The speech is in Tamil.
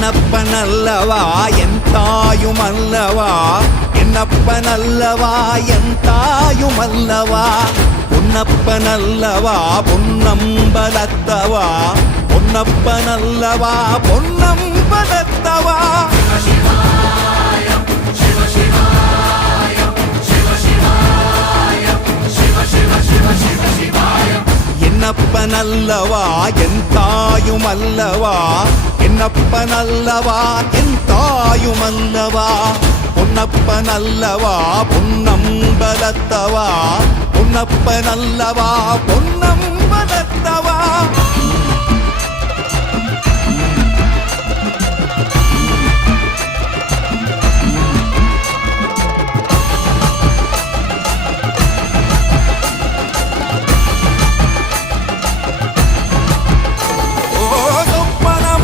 என்னப்பனல்லவா என் தாயுமல்லவா என்னப்பனல்லவா என் தாயுமல்லவா பொன்னப்பனல்லவா பொன்னம்பலத்தவா பொன்னப்பனல்லவா பொன்னம்பலத்தவா என்னப்பனல்லவா என் தாயுமல்லவா என்னப்பனல்லவா என் தாயுமல்லவா பொன்னப்பனல்லவா பொன்னம்பலத்தவா பொன்னப்பனல்லவா பொன்னம்பலத்தவா